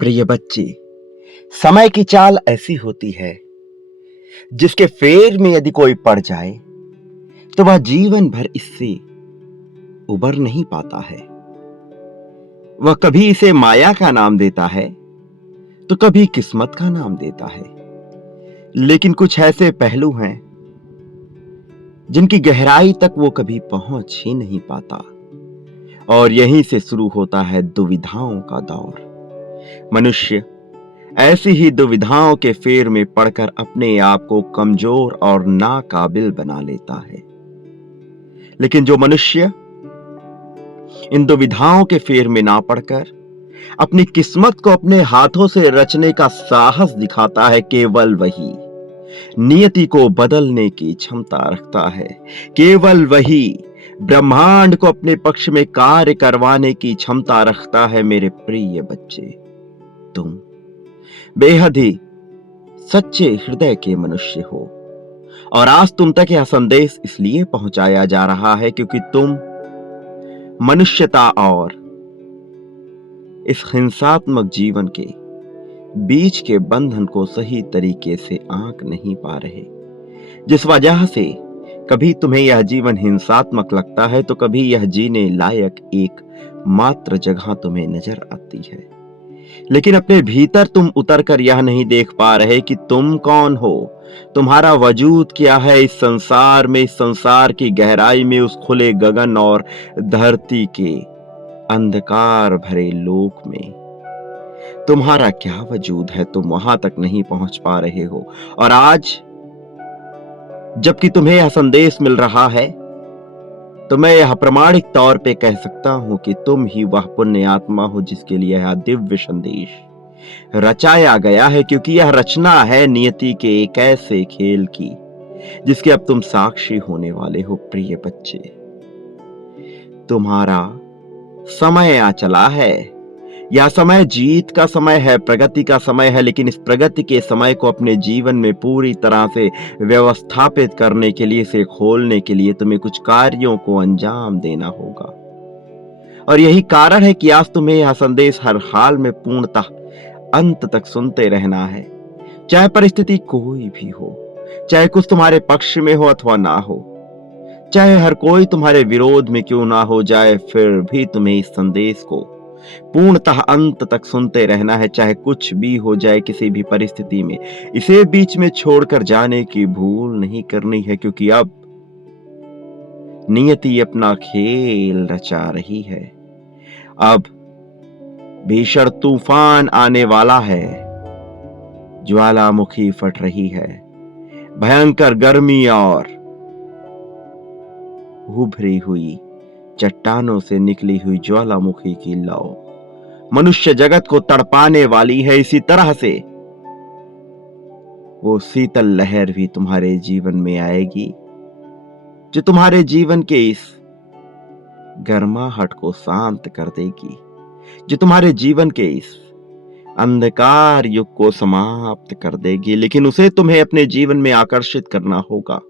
प्रिय बच्चे, समय की चाल ऐसी होती है जिसके फेर में यदि कोई पड़ जाए तो वह जीवन भर इससे उबर नहीं पाता है। वह कभी इसे माया का नाम देता है तो कभी किस्मत का नाम देता है। लेकिन कुछ ऐसे पहलू हैं जिनकी गहराई तक वो कभी पहुंच ही नहीं पाता, और यहीं से शुरू होता है दुविधाओं का दौर। मनुष्य ऐसी ही दुविधाओं के फेर में पड़कर अपने आप को कमजोर और नाकाबिल बना लेता है। लेकिन जो मनुष्य इन दुविधाओं के फेर में ना पड़कर अपनी किस्मत को अपने हाथों से रचने का साहस दिखाता है, केवल वही नियति को बदलने की क्षमता रखता है। केवल वही ब्रह्मांड को अपने पक्ष में कार्य करवाने की क्षमता रखता है। मेरे प्रिय बच्चे, तुम बेहद ही सच्चे हृदय के मनुष्य हो, और आज तुम तक यह संदेश इसलिए पहुंचाया जा रहा है क्योंकि तुम मनुष्यता और इस हिंसात्मक जीवन के बीच के बंधन को सही तरीके से आंक नहीं पा रहे, जिस वजह से कभी तुम्हें यह जीवन हिंसात्मक लगता है तो कभी यह जीने लायक एक मात्र जगह तुम्हें नजर आती है। लेकिन अपने भीतर तुम उतर कर यह नहीं देख पा रहे कि तुम कौन हो, तुम्हारा वजूद क्या है इस संसार में, इस संसार की गहराई में, उस खुले गगन और धरती के अंधकार भरे लोक में तुम्हारा क्या वजूद है। तुम वहां तक नहीं पहुंच पा रहे हो, और आज जबकि तुम्हें यह संदेश मिल रहा है तो मैं यह प्रमाणिक तौर पे कह सकता हूं कि तुम ही वह पुण्य आत्मा हो जिसके लिए यह दिव्य संदेश रचाया गया है, क्योंकि यह रचना है नियति के एक ऐसे खेल की जिसके अब तुम साक्षी होने वाले हो। प्रिय बच्चे, तुम्हारा समय आ चला है। यह समय जीत का समय है, प्रगति का समय है, लेकिन इस प्रगति के समय को अपने जीवन में पूरी तरह से व्यवस्थापित करने के लिए, इसे खोलने के लिए तुम्हें कुछ कार्यों को अंजाम देना होगा। और यही कारण है कि आज तुम्हें यह संदेश हर हाल में पूर्णतः अंत तक सुनते रहना है, चाहे परिस्थिति कोई भी हो, चाहे कुछ तुम्हारे पक्ष में हो अथवा ना हो, चाहे हर कोई तुम्हारे विरोध में क्यों ना हो जाए, फिर भी तुम्हें इस संदेश को पूर्णतः अंत तक सुनते रहना है। चाहे कुछ भी हो जाए, किसी भी परिस्थिति में इसे बीच में छोड़कर जाने की भूल नहीं करनी है, क्योंकि अब नियति अपना खेल रचा रही है। अब भीषण तूफान आने वाला है, ज्वालामुखी फट रही है, भयंकर गर्मी और उभरी हुई चट्टानों से निकली हुई ज्वालामुखी की लौ मनुष्य जगत को तड़पाने वाली है। इसी तरह से वो शीतल लहर भी तुम्हारे जीवन में आएगी जो तुम्हारे जीवन के इस गर्माहट को शांत कर देगी, जो तुम्हारे जीवन के इस अंधकार युग को समाप्त कर देगी। लेकिन उसे तुम्हें अपने जीवन में आकर्षित करना होगा,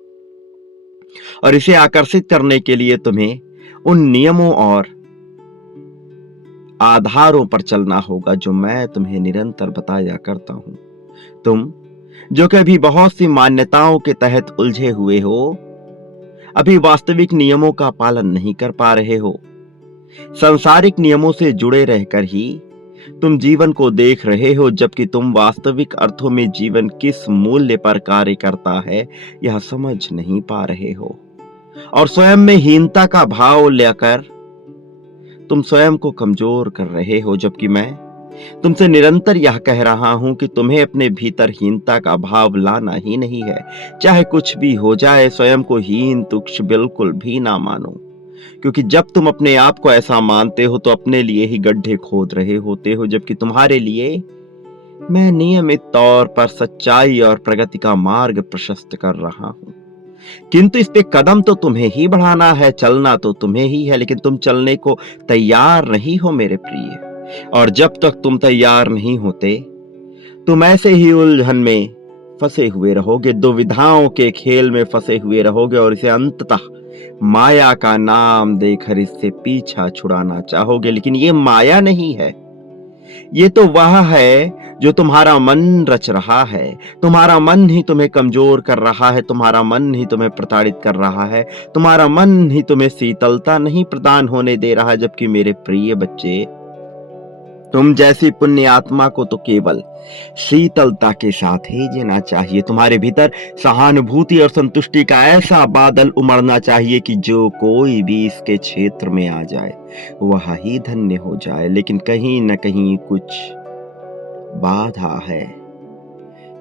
और इसे आकर्षित करने के लिए तुम्हें उन नियमों और आधारों पर चलना होगा जो मैं तुम्हें निरंतर बताया करता हूं। तुम जो कभी बहुत सी मान्यताओं के तहत उलझे हुए हो, अभी वास्तविक नियमों का पालन नहीं कर पा रहे हो, सांसारिक नियमों से जुड़े रहकर ही तुम जीवन को देख रहे हो, जबकि तुम वास्तविक अर्थों में जीवन किस मूल्य पर कार्य करता है यह समझ नहीं पा रहे हो, और स्वयं में हीनता का भाव लेकर तुम स्वयं को कमजोर कर रहे हो। जबकि मैं तुमसे निरंतर यह कह रहा हूं कि तुम्हें अपने भीतर हीनता का भाव लाना ही नहीं है। चाहे कुछ भी हो जाए, स्वयं को हीन तुच्छ बिल्कुल भी ना मानो, क्योंकि जब तुम अपने आप को ऐसा मानते हो तो अपने लिए ही गड्ढे खोद रहे होते हो। जबकि तुम्हारे लिए मैं नियमित तौर पर सच्चाई और प्रगति का मार्ग प्रशस्त कर रहा हूं, किंतु इस पे कदम तो तुम्हें ही बढ़ाना है, चलना तो तुम्हें ही है, लेकिन तुम चलने को तैयार नहीं हो मेरे प्रिय। और जब तक तुम तैयार नहीं होते तुम ऐसे ही उलझन में फंसे हुए रहोगे, दुविधाओं के खेल में फंसे हुए रहोगे, और इसे अंततः माया का नाम देकर इससे पीछा छुड़ाना चाहोगे। लेकिन ये माया नहीं है, ये तो वह है जो तुम्हारा मन रच रहा है। तुम्हारा मन ही तुम्हें कमजोर कर रहा है, तुम्हारा मन ही तुम्हें प्रताड़ित कर रहा है, तुम्हारा मन ही तुम्हें शीतलता नहीं प्रदान होने दे रहा है। जबकि मेरे प्रिय बच्चे, तुम जैसी पुण्य आत्मा को तो केवल शीतलता के साथ ही जीना चाहिए। तुम्हारे भीतर सहानुभूति और संतुष्टि का ऐसा बादल उमड़ना चाहिए कि जो कोई भी इसके क्षेत्र में आ जाए वह ही धन्य हो जाए। लेकिन कहीं न कहीं कुछ बाधा है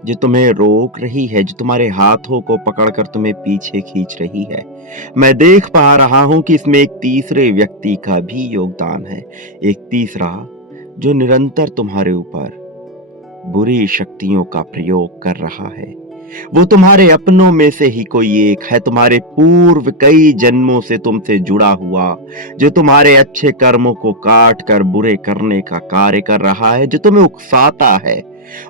जो तुम्हें रोक रही है, जो तुम्हारे हाथों को पकड़कर तुम्हें पीछे खींच रही है। मैं देख पा रहा हूं कि इसमें एक तीसरे व्यक्ति का भी योगदान है, एक तीसरा जो निरंतर तुम्हारे ऊपर बुरी शक्तियों का प्रयोग कर रहा है। वो तुम्हारे अपनों में से ही कोई एक है, तुम्हारे पूर्व कई जन्मों से तुमसे जुड़ा हुआ, जो तुम्हारे अच्छे कर्मों को काट कर बुरे करने का कार्य कर रहा है, जो तुम्हें उकसाता है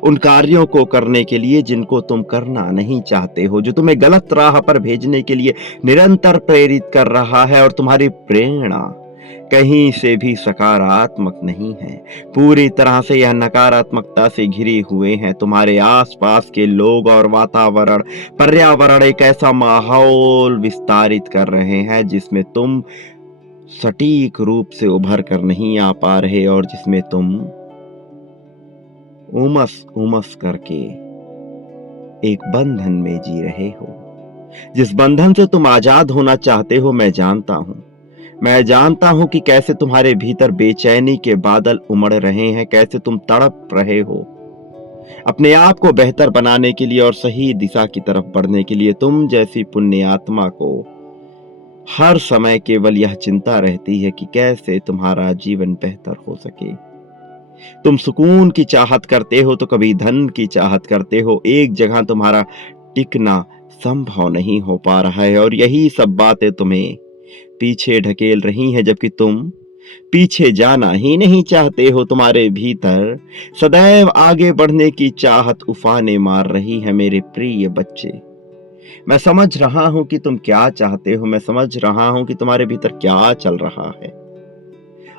उन कार्यों को करने के लिए जिनको तुम करना नहीं चाहते हो, जो तुम्हें गलत राह पर भेजने के लिए निरंतर प्रेरित कर रहा है। और तुम्हारी प्रेरणा कहीं से भी सकारात्मक नहीं है, पूरी तरह से यह नकारात्मकता से घिरे हुए हैं। तुम्हारे आसपास के लोग और वातावरण, पर्यावरण एक ऐसा माहौल विस्तारित कर रहे हैं जिसमें तुम सटीक रूप से उभर कर नहीं आ पा रहे, और जिसमें तुम उमस उमस करके एक बंधन में जी रहे हो। जिस बंधन से तुम आजाद होना चाहते हो, मैं जानता हूं कि कैसे तुम्हारे भीतर बेचैनी के बादल उमड़ रहे हैं, कैसे तुम तड़प रहे हो अपने आप को बेहतर बनाने के लिए और सही दिशा की तरफ बढ़ने के लिए। तुम जैसी पुण्य आत्मा को हर समय केवल यह चिंता रहती है कि कैसे तुम्हारा जीवन बेहतर हो सके। तुम सुकून की चाहत करते हो तो कभी धन की चाहत करते हो, एक जगह तुम्हारा टिकना संभव नहीं हो पा रहा है, और यही सब बातें तुम्हें पीछे ढकेल रही हैं, जबकि तुम पीछे जाना ही नहीं चाहते हो। तुम्हारे भीतर सदैव आगे बढ़ने की चाहत उफाने मार रही है। मेरे प्रिय बच्चे, मैं समझ रहा हूं कि तुम क्या चाहते हो, मैं समझ रहा हूं कि तुम्हारे भीतर क्या चल रहा है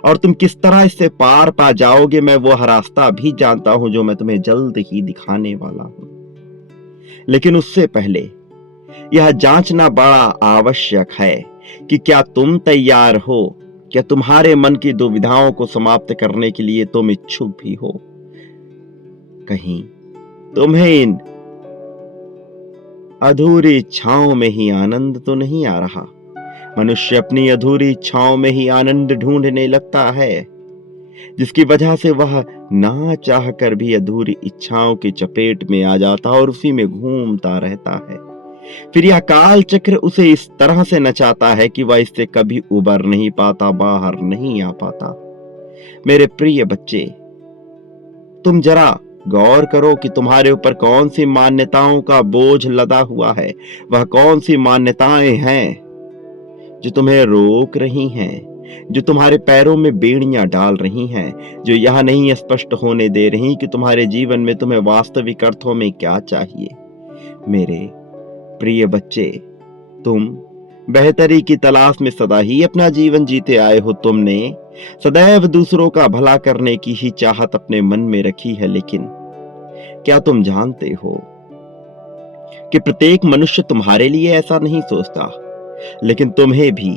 और तुम किस तरह इससे पार पा जाओगे। मैं वो रास्ता भी जानता हूं जो मैं तुम्हें जल्द ही दिखाने वाला हूं, लेकिन उससे पहले यह जांचना बड़ा आवश्यक है कि क्या तुम तैयार हो, क्या तुम्हारे मन की दुविधाओं को समाप्त करने के लिए तुम इच्छुक भी हो। कहीं तुम्हें इन अधूरी इच्छाओं में ही आनंद तो नहीं आ रहा। मनुष्य अपनी अधूरी इच्छाओं में ही आनंद ढूंढने लगता है, जिसकी वजह से वह ना चाह कर भी अधूरी इच्छाओं की चपेट में आ जाता और उसी में घूमता रहता है। फिर यह काल चक्र उसे इस तरह से नचाता है कि वह इससे कभी उबर नहीं पाता, बाहर नहीं आ पाता। मेरे प्रिय बच्चे, तुम जरा गौर करो कि तुम्हारे ऊपर कौन सी मान्यताओं का बोझ लदा हुआ है। वह कौन सी मान्यताएं हैं जो तुम्हें रोक रही हैं, जो तुम्हारे पैरों में बेड़ियां डाल रही हैं, जो यह नहीं स्पष्ट होने दे रही कि तुम्हारे जीवन में तुम्हें वास्तविक अर्थों में क्या चाहिए। मेरे प्रिय बच्चे, तुम बेहतरी की तलाश में सदा ही अपना जीवन जीते आए हो। तुमने सदैव दूसरों का भला करने की ही चाहत अपने मन में रखी है, लेकिन क्या तुम जानते हो कि प्रत्येक मनुष्य तुम्हारे लिए ऐसा नहीं सोचता, लेकिन तुम्हें भी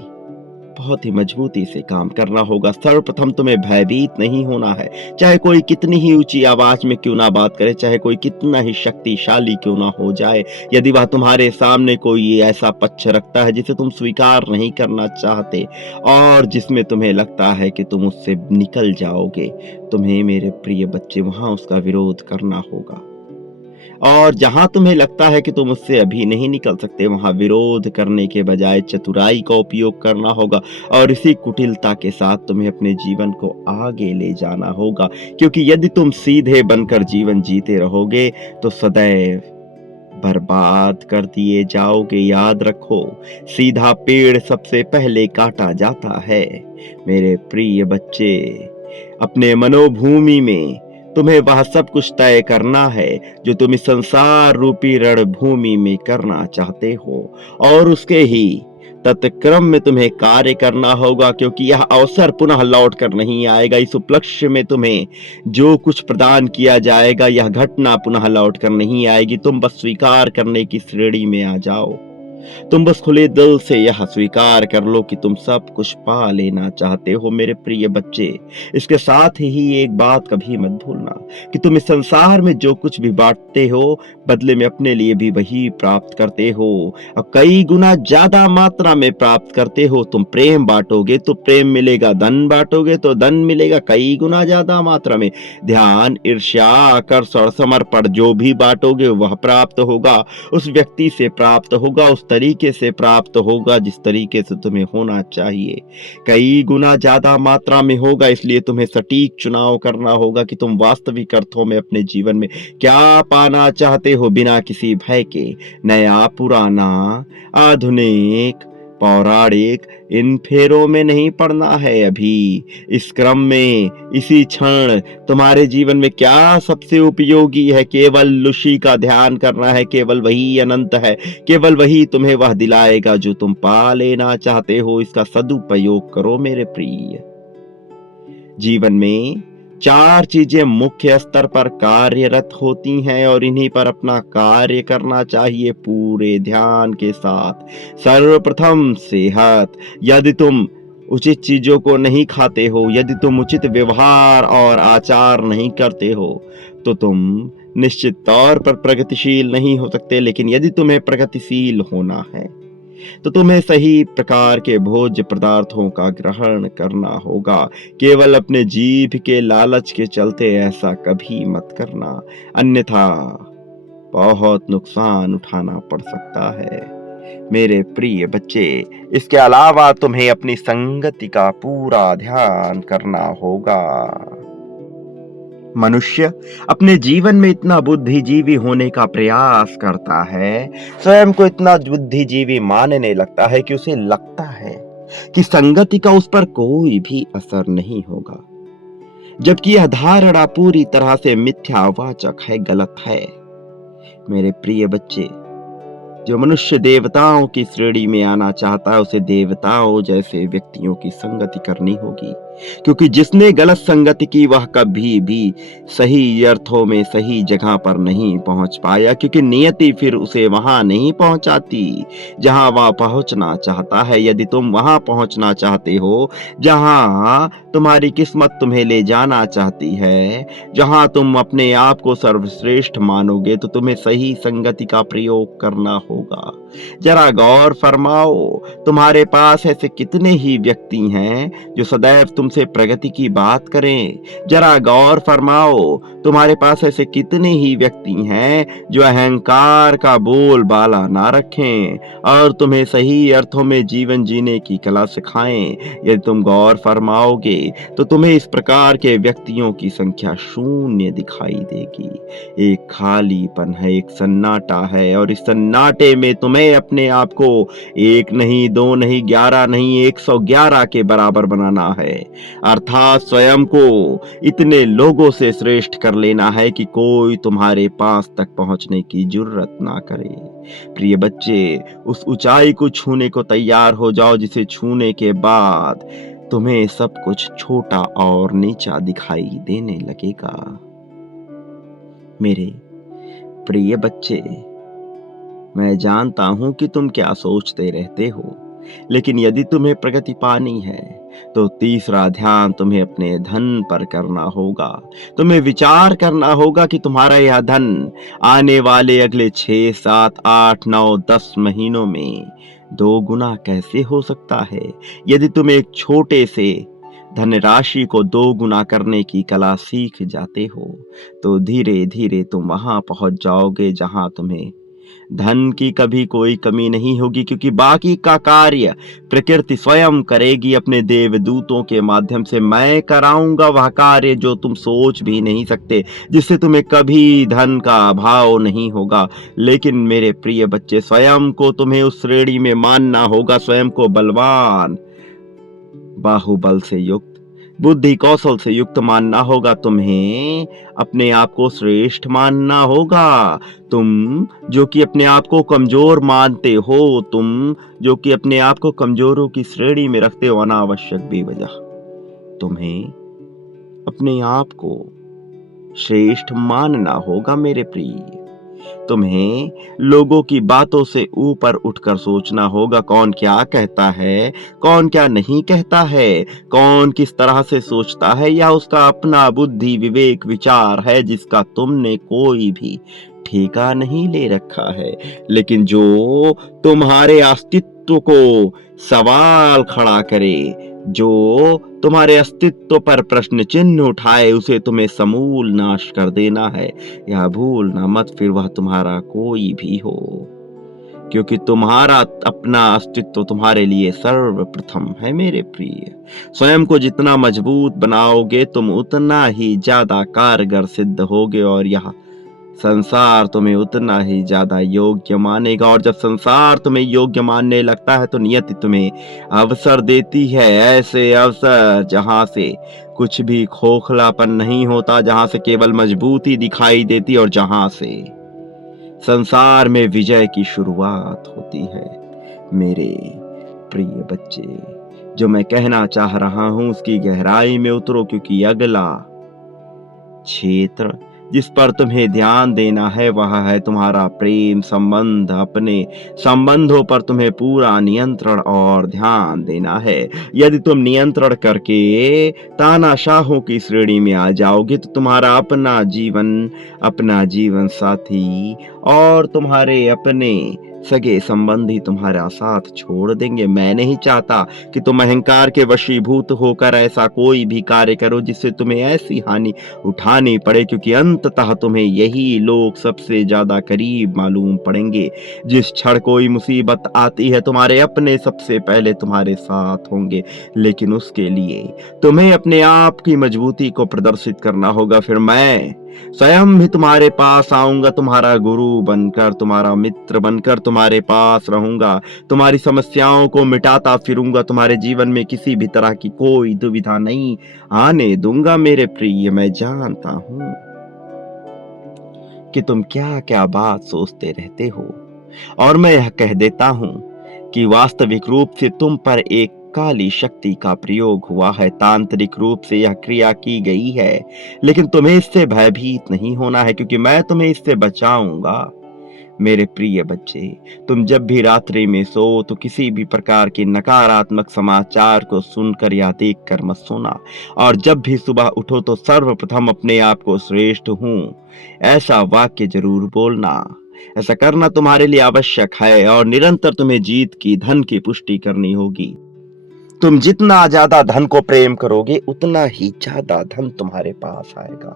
बहुत ही मजबूती से काम करना होगा। सर्वप्रथम तुम्हें भयभीत नहीं होना है, चाहे कोई कितनी ही ऊंची आवाज में क्यों ना बात करे, चाहे कोई कितना ही शक्तिशाली क्यों ना हो जाए। यदि वह तुम्हारे सामने कोई ऐसा पक्ष रखता है जिसे तुम स्वीकार नहीं करना चाहते और जिसमें तुम्हें लगता है कि तुम उससे निकल जाओगे, तुम्हें मेरे प्रिय बच्चे वहां उसका विरोध करना होगा। और जहां तुम्हें लगता है कि तुम उससे अभी नहीं निकल सकते, वहां विरोध करने के बजाय चतुराई का उपयोग करना होगा और इसी कुटिलता के साथ तुम्हें अपने जीवन को आगे ले जाना होगा। क्योंकि यदि तुम सीधे बनकर जीवन जीते रहोगे तो सदैव बर्बाद कर दिए जाओगे। याद रखो, सीधा पेड़ सबसे पहले काटा जाता है। मेरे प्रिय बच्चे, अपने मनोभूमि में तुम्हें वह सब कुछ तय करना है जो तुम इस संसार रूपी रणभूमि में करना चाहते हो, और उसके ही तत्क्रम में तुम्हें कार्य करना होगा, क्योंकि यह अवसर पुनः लौट कर नहीं आएगा। इस उपलक्ष्य में तुम्हें जो कुछ प्रदान किया जाएगा, यह घटना पुनः लौट कर नहीं आएगी। तुम बस स्वीकार करने की श्रेणी में आ जाओ। तुम बस खुले दिल से यह स्वीकार कर लो कि तुम सब कुछ पा लेना चाहते हो मेरे प्रिय बच्चे। इसके साथ ही एक बात कभी मत भूलना कि तुम इस संसार में जो कुछ भी बांटते हो, बदले में अपने लिए भी वही प्राप्त करते हो, और कई गुना ज्यादा मात्रा में प्राप्त करते हो। तुम प्रेम बांटोगे तो प्रेम मिलेगा, धन बांटोगे तो धन मिलेगा कई गुना ज्यादा मात्रा में। ध्यान, ईर्ष्या, आकर्षण, समर्पण जो भी बांटोगे वह प्राप्त होगा, उस व्यक्ति से प्राप्त होगा, उस तरीके से प्राप्त होगा जिस तरीके से तुम्हें होना चाहिए, कई गुना ज्यादा मात्रा में होगा। इसलिए तुम्हें सटीक चुनाव करना होगा कि तुम वास्तविक अर्थों में अपने जीवन में क्या पाना चाहते हो, बिना किसी भय के। नया, पुराना, आधुनिक, पौराणिक, इन फेरों में नहीं पड़ना है अभी। इस क्रम में, इसी क्षण तुम्हारे जीवन में क्या सबसे उपयोगी है, केवल उसी का ध्यान करना है। केवल वही अनंत है, केवल वही तुम्हें वह दिलाएगा जो तुम पा लेना चाहते हो। इसका सदुपयोग करो मेरे प्रिय। जीवन में 4 चीजें मुख्य स्तर पर कार्यरत होती हैं और इन्हीं पर अपना कार्य करना चाहिए पूरे ध्यान के साथ। सर्वप्रथम सेहत। यदि तुम उचित चीजों को नहीं खाते हो, यदि तुम उचित व्यवहार और आचार नहीं करते हो, तो तुम निश्चित तौर पर प्रगतिशील नहीं हो सकते। लेकिन यदि तुम्हें प्रगतिशील होना है तो तुम्हें सही प्रकार के भोज्य पदार्थों का ग्रहण करना होगा। केवल अपने जीभ के लालच के चलते ऐसा कभी मत करना, अन्यथा बहुत नुकसान उठाना पड़ सकता है मेरे प्रिय बच्चे। इसके अलावा तुम्हें अपनी संगति का पूरा ध्यान करना होगा। मनुष्य अपने जीवन में इतना बुद्धिजीवी होने का प्रयास करता है, स्वयं को इतना बुद्धिजीवी मानने लगता है कि उसे लगता है कि संगति का उस पर कोई भी असर नहीं होगा, जबकि यह धारणा पूरी तरह से मिथ्यावाचक है, गलत है मेरे प्रिय बच्चे। जो मनुष्य देवताओं की श्रेणी में आना चाहता है, उसे देवताओं जैसे व्यक्तियों की संगति करनी होगी, क्योंकि जिसने गलत संगति की वह कभी भी सही अर्थों में सही जगह पर नहीं पहुंच पाया, क्योंकि नियति फिर उसे वहां नहीं पहुंचाती जहां वह पहुंचना चाहता है। यदि तुम वहां पहुंचना चाहते हो जहां तुम्हारी किस्मत तुम्हें ले जाना चाहती है, जहां तुम अपने आप को सर्वश्रेष्ठ मानोगे, तो तुम्हें सही संगति का प्रयोग करना होगा। जरा गौर फरमाओ, तुम्हारे पास ऐसे कितने ही व्यक्ति हैं जो सदैव तुमसे प्रगति की बात करें। जरा गौर फरमाओ, तुम्हारे पास ऐसे कितने ही व्यक्ति हैं जो अहंकार का बोलबाला ना रखें और तुम्हें सही अर्थों में जीवन जीने की कला सिखाएं। यदि तुम गौर फरमाओगे तो तुम्हें इस प्रकार के व्यक्तियों की संख्या शून्य दिखाई देगी। एक खालीपन है, एक सन्नाटा है, और इस सन्नाटे में तुम्हें अपने आप को 1 नहीं, 2 नहीं, 11 नहीं, 111 के बराबर बनाना है। अर्थात स्वयं को इतने लोगों से श्रेष्ठ कर लेना है कि कोई तुम्हारे पास तक पहुंचने की जुर्रत ना करे। प्रिय बच्चे, उस ऊंचाई को छूने को तैयार हो जाओ जिसे छूने के बाद तुम्हें सब कुछ छोटा और नीचा दिखाई देने लगेगा। मेरे प्रिय बच्चे, मैं जानता हूं कि तुम क्या सोचते रहते हो, लेकिन यदि तुम्हें प्रगति पानी है तो तीसरा ध्यान तुम्हें अपने धन पर करना होगा। तुम्हें विचार करना होगा कि तुम्हारा यह धन आने वाले अगले 6, 7, 8, 9, 10 महीनों में 2 गुना कैसे हो सकता है। यदि तुम एक छोटे से धनराशि को 2 गुना करने की कला सीख जाते हो, तो धीरे धीरे तुम वहां पहुंच जाओगे जहां तुम्हें धन की कभी कोई कमी नहीं होगी, क्योंकि बाकी का कार्य प्रकृति स्वयं करेगी अपने देवदूतों के माध्यम से। मैं कराऊंगा वह कार्य जो तुम सोच भी नहीं सकते, जिससे तुम्हें कभी धन का अभाव नहीं होगा। लेकिन मेरे प्रिय बच्चे, स्वयं को तुम्हें उस श्रेणी में मानना होगा, स्वयं को बलवान, बाहुबल से युक्त, बुद्धि कौशल से युक्त मानना होगा, तुम्हें अपने आप को श्रेष्ठ मानना होगा। तुम जो कि अपने आप को कमजोर मानते हो, तुम जो कि अपने आप को कमजोरों की श्रेणी में रखते हो अनावश्यक बेवजह, तुम्हें अपने आप को श्रेष्ठ मानना होगा मेरे प्रिय। तुम्हें लोगों की बातों से ऊपर उठकर सोचना होगा, कौन क्या कहता है, कौन क्या नहीं कहता है, कौन किस तरह से सोचता है, या उसका अपना बुद्धि विवेक विचार है जिसका तुमने कोई भी ठेका नहीं ले रखा है। लेकिन जो तुम्हारे अस्तित्व को सवाल खड़ा करे, जो तुम्हारे अस्तित्व पर प्रश्न चिन्ह उठाए, उसे तुम्हें समूल नाश कर देना है। या भूलना मत फिर वह तुम्हारा कोई भी हो, क्योंकि तुम्हारा अपना अस्तित्व तुम्हारे लिए सर्वप्रथम है मेरे प्रिय। स्वयं को जितना मजबूत बनाओगे तुम उतना ही ज्यादा कारगर सिद्ध होगे, और यह संसार तुम्हें उतना ही ज्यादा योग्य मानेगा। और जब संसार तुम्हें योग्य मानने लगता है तो नियति तुम्हें अवसर देती है, ऐसे अवसर जहां से कुछ भी खोखलापन नहीं होता, जहां से केवल मजबूती दिखाई देती, और जहां से संसार में विजय की शुरुआत होती है। मेरे प्रिय बच्चे, जो मैं कहना चाह रहा हूं उसकी गहराई में उतरो, क्योंकि अगला क्षेत्र जिस पर तुम्हें ध्यान देना है वह है तुम्हारा प्रेम संबंध। अपने संबंधों पर तुम्हें पूरा नियंत्रण और ध्यान देना है। यदि तुम नियंत्रण करके तानाशाहों की श्रेणी में आ जाओगे तो तुम्हारा अपना जीवन साथी और तुम्हारे अपने सगे संबंधी तुम्हारा साथ छोड़ देंगे। मैं नहीं चाहता कि तुम अहंकार के वशीभूत होकर ऐसा कोई भी कार्य करो जिससे तुम्हें ऐसी हानि उठानी पड़े, क्योंकि अंततः तुम्हें यही लोग सबसे ज्यादा करीब मालूम पड़ेंगे। जिस क्षण कोई मुसीबत आती है तुम्हारे अपने सबसे पहले तुम्हारे साथ होंगे, लेकिन उसके लिए तुम्हें अपने आप की मजबूती को प्रदर्शित करना होगा। फिर मैं स्वयं भी तुम्हारे पास आऊंगा, तुम्हारा गुरु बनकर, तुम्हारा मित्र बनकर तुम्हारे पास रहूंगा, तुम्हारी समस्याओं को मिटाता फिरूंगा, तुम्हारे जीवन में किसी भी तरह की कोई दुविधा नहीं आने दूंगा मेरे प्रिय। मैं जानता हूं कि तुम क्या क्या बात सोचते रहते हो, और मैं यह कह देता हूं कि वास्तविक रूप से तुम पर एक काली शक्ति का प्रयोग हुआ है। तांत्रिक रूप से यह क्रिया की गई है, लेकिन तुम्हें इससे भयभीत नहीं होना है, क्योंकि मैं तुम्हें इससे बचाऊंगा मेरे प्रिय बच्चे। तुम जब भी रात्रि में सो तो किसी भी प्रकार के नकारात्मक समाचार को सुनकर या देखकर मत सोना, और जब भी सुबह उठो तो सर्वप्रथम अपने आप को श्रेष्ठ हूं ऐसा वाक्य जरूर बोलना। ऐसा करना तुम्हारे लिए आवश्यक है, और निरंतर तुम्हें जीत की धन की पुष्टि करनी होगी। तुम जितना ज्यादा धन को प्रेम करोगे उतना ही ज्यादा धन तुम्हारे पास आएगा,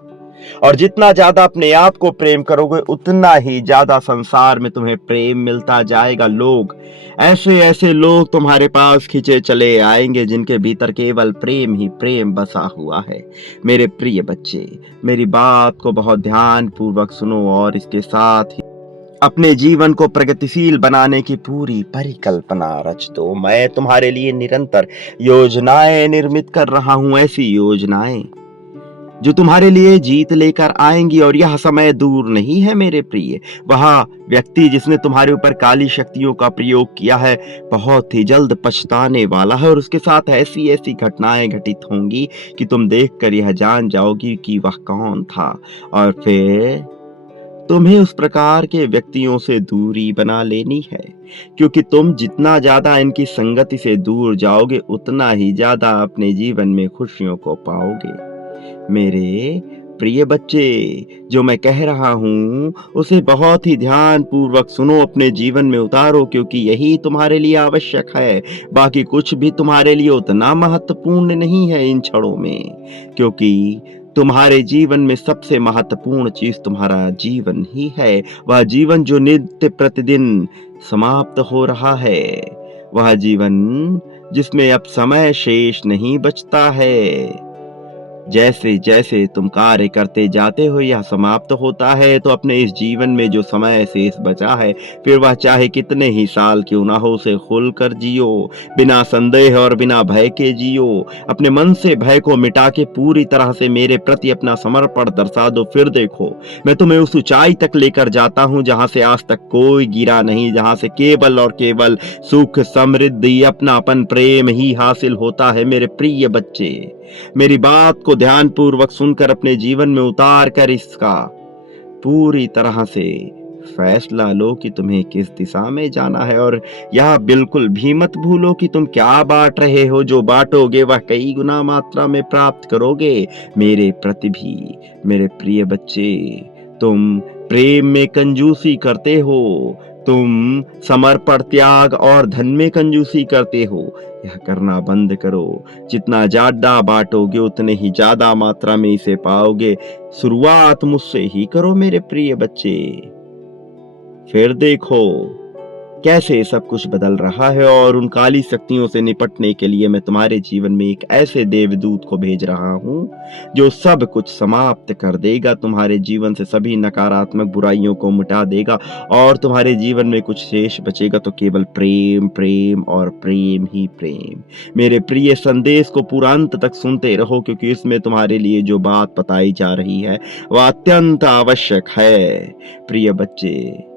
और जितना ज्यादा अपने आप को प्रेम करोगे उतना ही ज्यादा संसार में तुम्हें प्रेम मिलता जाएगा। लोग ऐसे ऐसे लोग तुम्हारे पास खींचे चले आएंगे जिनके भीतर केवल प्रेम ही प्रेम बसा हुआ है। मेरे प्रिय बच्चे, मेरी बात को बहुत ध्यान पूर्वक सुनो, और इसके साथ ही अपने जीवन को प्रगतिशील बनाने की पूरी परिकल्पना रच दो। मैं तुम्हारे लिए निरंतर योजनाएं निर्मित कर रहा हूं, ऐसी योजनाएं जो तुम्हारे लिए जीत लेकर आएंगी, और यह समय दूर नहीं है मेरे प्रिय। वह व्यक्ति जिसने तुम्हारे ऊपर काली शक्तियों का प्रयोग किया है बहुत ही जल्द पछताने वाला है, और उसके साथ ऐसी ऐसी घटनाएं घटित होंगी कि तुम देखकर यह जान जाओगी कि वह कौन था, और फिर तुम्हें उस प्रकार के व्यक्तियों से दूरी बना लेनी है, क्योंकि तुम जितना ज्यादा इनकी संगति से दूर जाओगे उतना ही ज्यादा अपने जीवन में खुशियों को पाओगे। मेरे प्रिय बच्चे, जो मैं कह रहा हूं उसे बहुत ही ध्यान पूर्वक सुनो, अपने जीवन में उतारो, क्योंकि यही तुम्हारे लिए आवश्यक है। बाकी कुछ भी तुम्हारे लिए उतना महत्वपूर्ण नहीं है इन क्षणों में, क्योंकि तुम्हारे जीवन में सबसे महत्वपूर्ण चीज तुम्हारा जीवन ही है। वह जीवन जो नित्य प्रतिदिन समाप्त हो रहा है, वह जीवन जिसमें अब समय शेष नहीं बचता है। जैसे जैसे तुम कार्य करते जाते हो यह समाप्त होता है, तो अपने इस जीवन में जो समय शेष बचा है, फिर वह चाहे कितने ही साल क्यों ना हो, उसे खुलकर जियो, बिना संदेह और बिना भय के जियो। अपने मन से भय को मिटा के पूरी तरह से मेरे प्रति अपना समर्पण दर्शा दो। फिर देखो, मैं तुम्हें उस ऊंचाई तक लेकर जाता हूं जहां से आज तक कोई गिरा नहीं, जहां से केवल और केवल सुख, समृद्धि, अपनापन, प्रेम ही हासिल होता है। मेरे प्रिय बच्चे, मेरी बात को ध्यानपूर्वक सुनकर अपने जीवन में उतार कर इसका पूरी तरह से फैसला लो कि तुम्हें किस दिशा में जाना है। और यह बिल्कुल भी मत भूलो कि तुम क्या बांट रहे हो। जो बांटोगे वह कई गुना मात्रा में प्राप्त करोगे। मेरे प्रति भी मेरे प्रिय बच्चे, तुम प्रेम में कंजूसी करते हो, तुम समर्पण, त्याग और धन में कंजूसी करते हो। यह करना बंद करो। जितना ज्यादा बांटोगे उतने ही ज्यादा मात्रा में इसे पाओगे। शुरुआत मुझसे ही करो मेरे प्रिय बच्चे। फिर देखो कैसे सब कुछ बदल रहा है। और उन काली शक्तियों से निपटने के लिए मैं तुम्हारे जीवन में एक ऐसे देवदूत को भेज रहा हूं जो सब कुछ समाप्त कर देगा, तुम्हारे जीवन से सभी नकारात्मक बुराइयों को मिटा देगा, और तुम्हारे जीवन में कुछ शेष बचेगा तो केवल प्रेम, प्रेम और प्रेम ही प्रेम। मेरे प्रिय संदेश को पूरा अंत तक सुनते रहो, क्योंकि इसमें तुम्हारे लिए जो बात बताई जा रही है वह अत्यंत आवश्यक है। प्रिय बच्चे,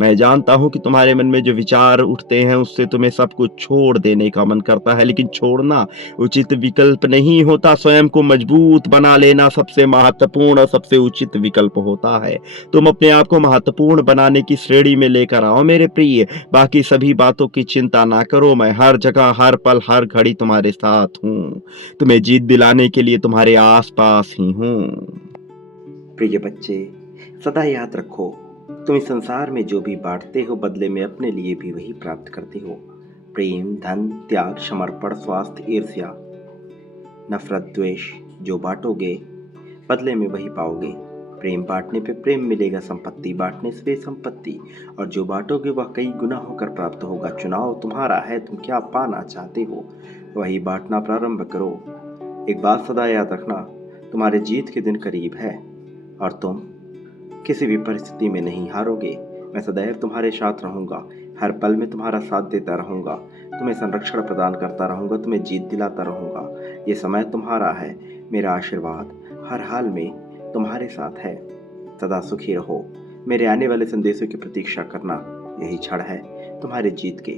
मैं जानता हूं कि तुम्हारे मन में जो विचार उठते हैं उससे तुम्हें सब कुछ छोड़ देने का मन करता है, लेकिन छोड़ना उचित विकल्प नहीं होता। स्वयं को मजबूत बना लेना सबसे महत्वपूर्ण और सबसे उचित विकल्प होता है। तुम अपने आप को महत्वपूर्ण बनाने की श्रेणी में लेकर आओ मेरे प्रिय। बाकी सभी बातों की चिंता ना करो। मैं हर जगह, हर पल, हर घड़ी तुम्हारे साथ हूँ। तुम्हें जीत दिलाने के लिए तुम्हारे आसपास ही हूँ। प्रिय बच्चे, सदा याद रखो, तुम इस संसार में जो भी बांटते हो बदले में अपने लिए भी वही प्राप्त करते हो। प्रेम, धन, त्याग, समर्पण, स्वास्थ्य, ईर्ष्या, नफरत, द्वेष, जो बांटोगे बदले में वही पाओगे। प्रेम बांटने पे प्रेम मिलेगा, संपत्ति बांटने से संपत्ति, और जो बांटोगे वह कई गुना होकर प्राप्त होगा। चुनाव तुम्हारा है, तुम क्या पाना चाहते हो वही बांटना प्रारंभ करो। एक बात सदा याद रखना, तुम्हारे जीत के दिन करीब है और तुम किसी भी परिस्थिति में नहीं हारोगे। मैं सदैव तुम्हारे साथ रहूंगा, हर पल में तुम्हारा साथ देता रहूंगा, तुम्हें संरक्षण प्रदान करता रहूंगा, तुम्हें जीत दिलाता रहूंगा। ये समय तुम्हारा है। मेरा आशीर्वाद हर हाल में तुम्हारे साथ है। सदा सुखी रहो। मेरे आने वाले संदेशों की प्रतीक्षा करना, यही क्षण है तुम्हारे जीत के।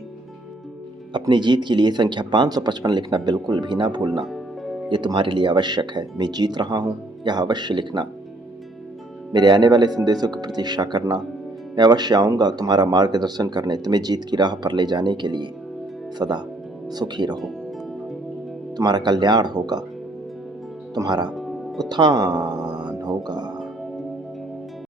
अपनी जीत के लिए संख्या 555 लिखना बिल्कुल भी ना भूलना। ये तुम्हारे लिए आवश्यक है। मैं जीत रहा हूँ, यह अवश्य लिखना। मेरे आने वाले संदेशों की प्रतीक्षा करना। मैं अवश्य आऊँगा तुम्हारा मार्गदर्शन करने, तुम्हें जीत की राह पर ले जाने के लिए। सदा सुखी रहो। तुम्हारा कल्याण होगा, तुम्हारा उत्थान होगा।